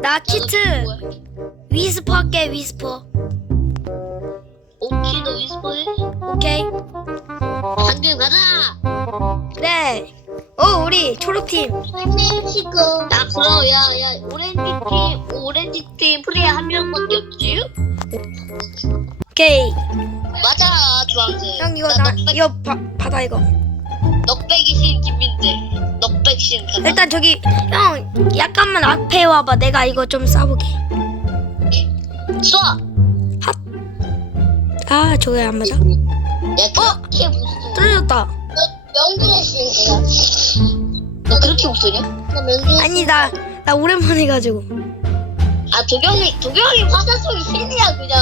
나 키트 위스퍼 할게. 위스퍼. 오케이, 너 위스퍼해? 오케이. 당근 가자. 네. 우리 초록팀. 안녕하시고. 나 그럼 야 오렌지 팀 프레이 한 명밖에 없지? 오케이. 맞아, 주황색. 형 이거 나 이거 받아 이거. 넉백이 신 김민재. 넉백 신 가자. 일단 저기 형 약간만 앞에 와봐. 내가 이거 좀 쏴보게. 쏴. 아 저게 안 맞아. 야, 그렇게 무슨? 떨어졌다. 명준의 신이야. 너 그렇게 목소리야? 나 명준. 아니 나 오랜만에 해가지고. 아, 도경이 화사 속이 신이야 그냥.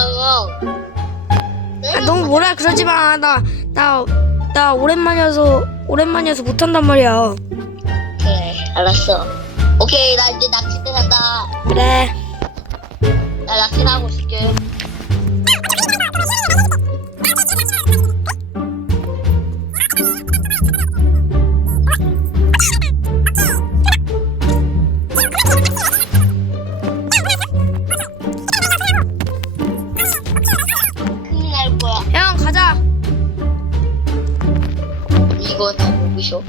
아, 너무 뭐라 그러지 마. 나 오랜만이어서 못한단 말이야. 그래, 알았어. 오케이, 나 이제 낚싯대 산다. 그래. 나 낚시나 하고 있을게. 큰일 날 거야. 형 가자. 이거 다 보이셔.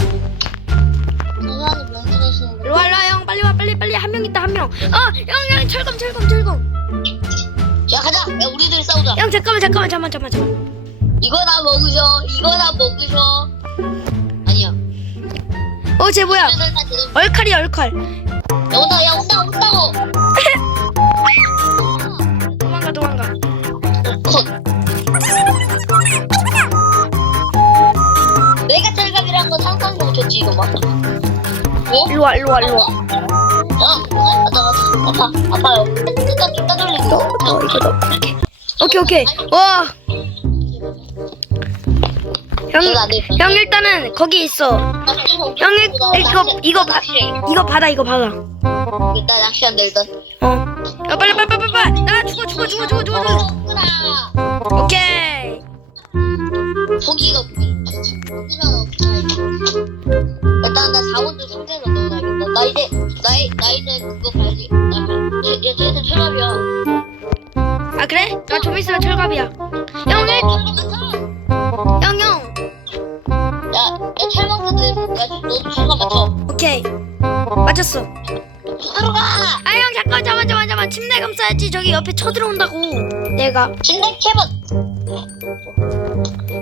누나는 명준하시는 거. 일로 와 형. 빨리 와. 빨리 한 명 있다 한 명. 형 철검. 야, 가자. 야, 우리들 싸우자. 형 잠깐만. 이거 다 먹으셔. 아니야. 쟤 뭐야? 우리들 다 제대로. 얼칼이야. 야, 온다고. 도망가. 컷. 내가 철갑이란 건 상상도 못했지, 이거 막. 어? 일로 와. 맞아. 아파요. 일단 좀 따돌리고. 이거 오케이. 와. 형 일단은 거기 있어. 형 이거 받아. 일단 낚시한다, 일단. 야 빨리. 나 죽어. 오케이. 포기가 없니? 일단 나 4원도 상자에서 넣어놔야겠다. 나이는 그거 봐야지. 쟤는 철갑이야. 아 그래? 나 좀 있으면 철갑이야. 형. 야, 철망사들, 너도 철갑 맞춰. 오케이. 맞췄어. 들어가! 아 형 잠깐만. 침대 감싸야지. 저기 옆에 쳐들어온다고. 내가. 침대 캐번!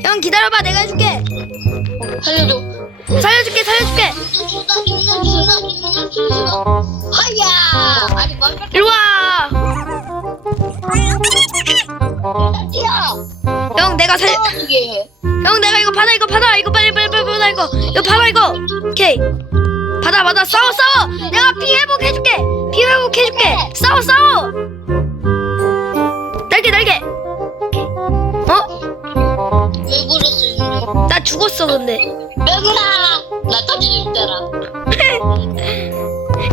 형 기다려봐. 내가 해줄게. 살려줘. 살려줄게. 하야! 아니, 일로 와. 뛰어! 형 내가 어떻게 해? 형 내가 이거 받아. 이거 받아. 이거 빨리 받아. 이거 받아. 이거. 오케이. 받아. 싸워. 내가 피 회복해줄게. 싸워. 날개. 왜 그랬어, 이거? 나 죽었어 근데. 명훈아! 나 터지는 있잖아.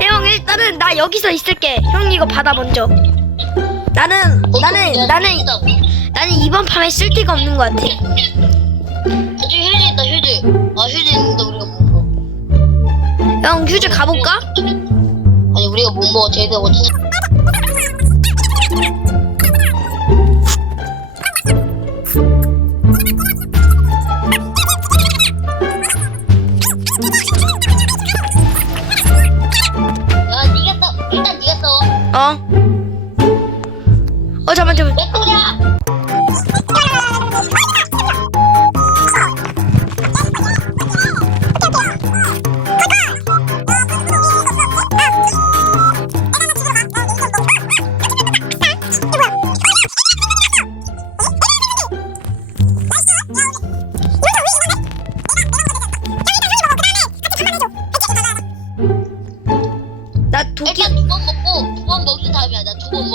형 일단은 나 여기서 있을게. 형 이거 받아 먼저. 나는 이번 판에 쓸 데가 없는 것 같아. 저기 휴지 있다, 휴지. 휴지 있는데 우리가 못 먹어. 형 휴지 가볼까? 아니, 우리가 못 먹어. 쟤들 어디. 야, 일단 니가 싸워. 잠깐만. 내 거야! 나 도끼. 일단 두 번 먹은 다음이야. 나 두 번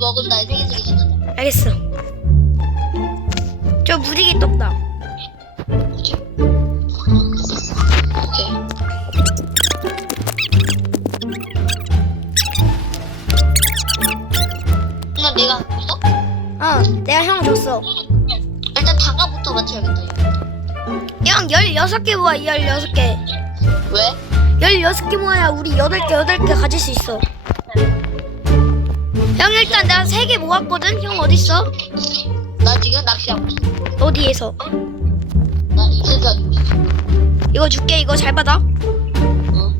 먹은 다음에 세개 신는다. 알겠어. 저 무지개 떴다. 오케이. 그냥 내가 줬어? 내가 형 줬어. 일단 다가부터 맞춰야겠다. 형 16개 모아. 16개. 왜? 16개 모아야 우리 8개 가질 수 있어. 형 일단 내가 3개 모았거든. 형 어딨어? 나 지금 낚시하고 있어. 어디에서? 나 이틀 가지고 있어. 이거 줄게. 이거 잘 받아. 어.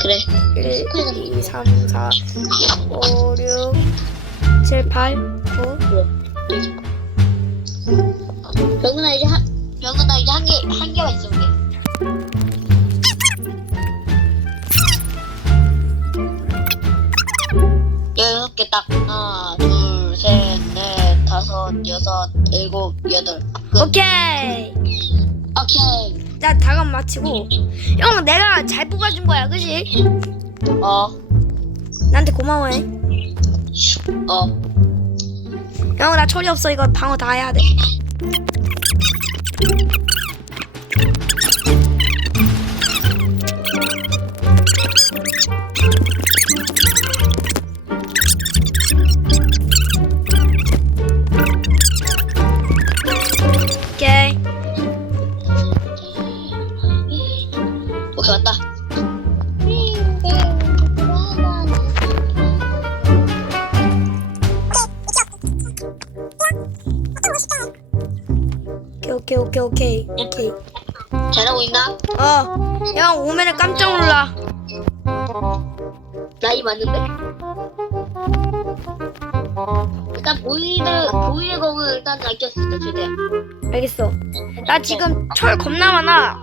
그래. 1, 2, 3, 4, 5, 6, 7, 8, 9. 병은아 이제 한 개만 있으면 돼. 여섯 개 딱. 하나, 둘, 셋, 넷, 다섯, 여섯, 일곱, 여덟. 끝. 오케이. 오케이. 나 다감 마치고. 형 내가 잘 뽑아준 거야, 그지? 어. 나한테 고마워해. 어. 형 나 철이 없어. 이거 방어 다 해야 돼. 오케이. 오케이 왔다. 오케이. 잘하고 있나? 형 오면은 깜짝 놀라. 나이 맞는데? 일단 보이는 거는 일단 아꼈어 최대한. 알겠어. 나 지금 철 겁나 많아.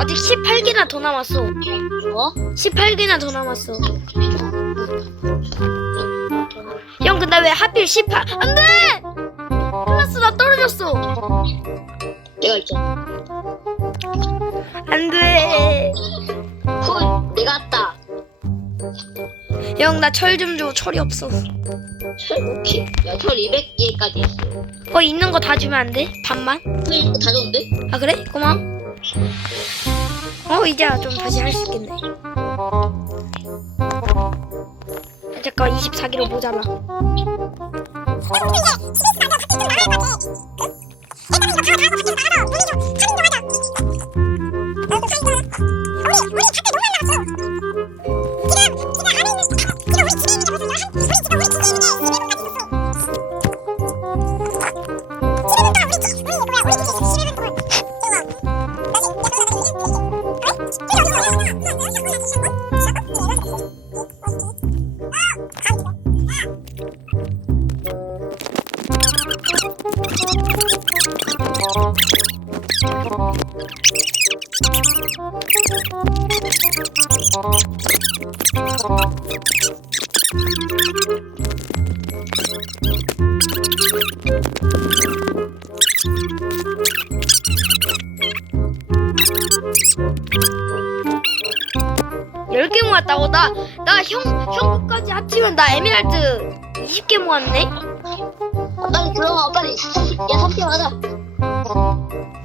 아직 18개나 더 남았어. 어? 18개나 더 남았어. 형 근데 왜 하필 18? 안돼! 클라스 나 떨어졌어. 내가 있잖아. 안돼. 헐, 내가 왔다. 형 나 철 좀 줘. 철이 없어. 오케이. 야, 철 200개까지 있어. 있는 거 다 주면 안 돼? 반만? 다 좋은데? 아 그래? 고마워. 이제 좀 다시 할 수 있겠네. 잠깐 24개로 모자라. 열 개 모았다고? 나 형 끝까지 합치면 나 에메랄드 20개 모았네? 빨리 들어가, 빨리. 야, 3티 하자.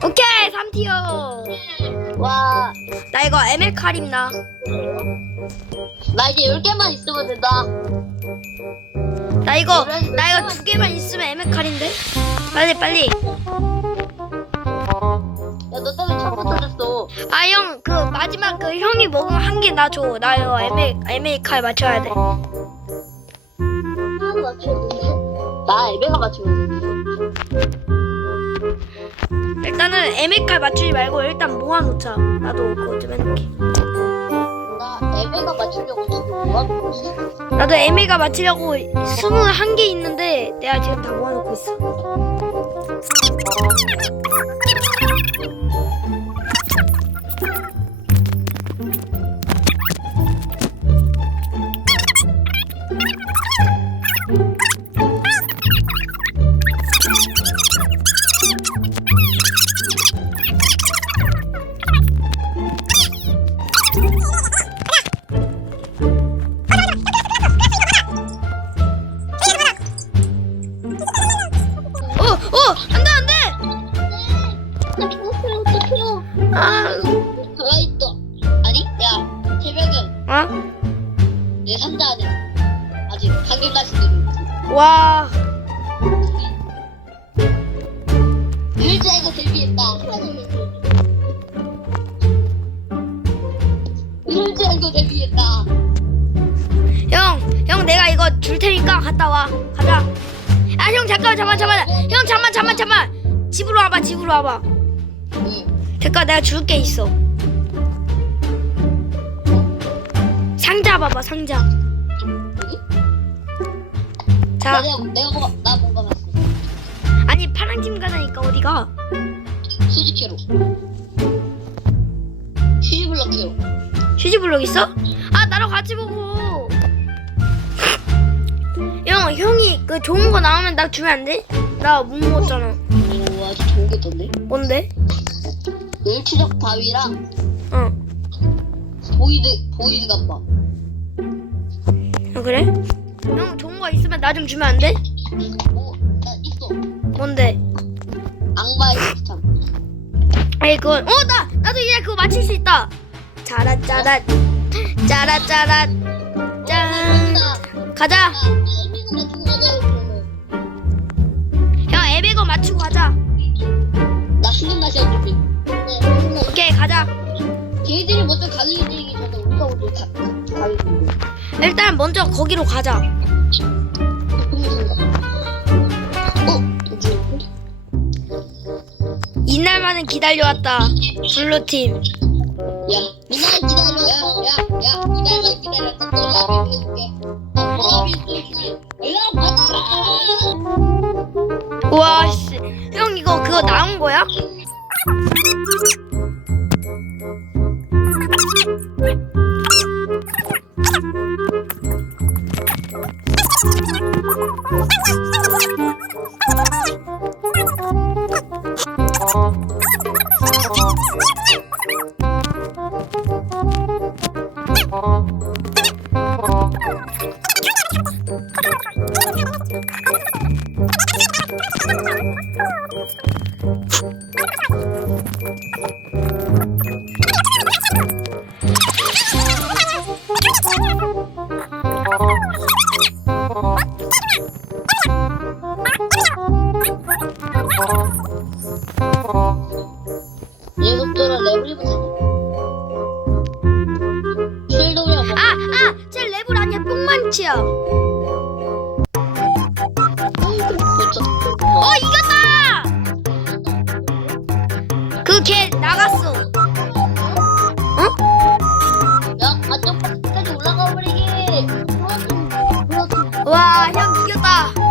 오케이 3티어. 와, 나 이거 에메칼임 나. 나 이제 10개만 있으면 된다. 나 이거 2개만 있으면 에메칼인데? 빨리. 야, 너 때문에 처음부터 졌어. 아 형 그 마지막 그 형이 먹은 한 개 나 줘. 나 이거 에메칼 맞춰야 돼. 하나도 맞추는데? 나 에베가 맞추는데. 일단은 에메칼 맞추지 말고 일단 모아놓자. 나도 그거 좀 해놓게. 나 에베가 맞추려고 지금 뭐하고 있어? 나도 에메가 맞추려고 21개 있는데 내가 지금 다 모아놓고 있어. 안 돼! 가만히 있어. 아니, 야, 새벽은 어? 내 상자 와. 일자 이거 데뷔했다. 일자 이거 데뷔했다. 형 내가 이거 줄 테니까 갔다 와. 가자. 아 형 잠깐만. 형 잠만. 집으로 와봐. 응. 잠깐 내가 줄 게 있어. 상자 봐봐 상자. 자 나 뭔가 봤어. 아니 파란 팀 가자니까 어디가? 수직회로. 휴지블럭회로. 휴지블럭 있어? 아 나랑 같이 보고. 형이 그 좋은 거 나오면 나 주면 안 돼? 나 못 먹었잖아. 오, 아주 좋은 게 있던데? 뭔데? 멸치적 바위랑 어. 보이드 감바. 아 그래? 형 좋은 거 있으면 나 좀 주면 안 돼? 나 있어. 뭔데? 앙바의 시스템. 아니 그건 나도 이제 그거 맞힐 수 있다. 짜라짜라 짠. 가자. 에미가 맞추고 가자, 그러면. 형 에베거 맞추고 가자. 나 신경 다시 안 줄게. 오케이 가자. 걔들이 먼저 가기 전에 우리가 먼저 가기 전에. 일단 먼저 거기로 가자. 이날만은 기다려왔다. 블루팀. 야, 이날 기다려. 야, 이날만 기다렸다. 너가 해줄게. 너가 해줄게. 야, 맞아. 우와 씨. 형 이거 그거 나온 거야? 녀석들은 레벨이 쉴드우량 쟤 레벨 아니야 뿅만치야. 이겼다. 그 걔 나갔어. 야, 안정까지 올라가 버리기. 와 형 이겼다.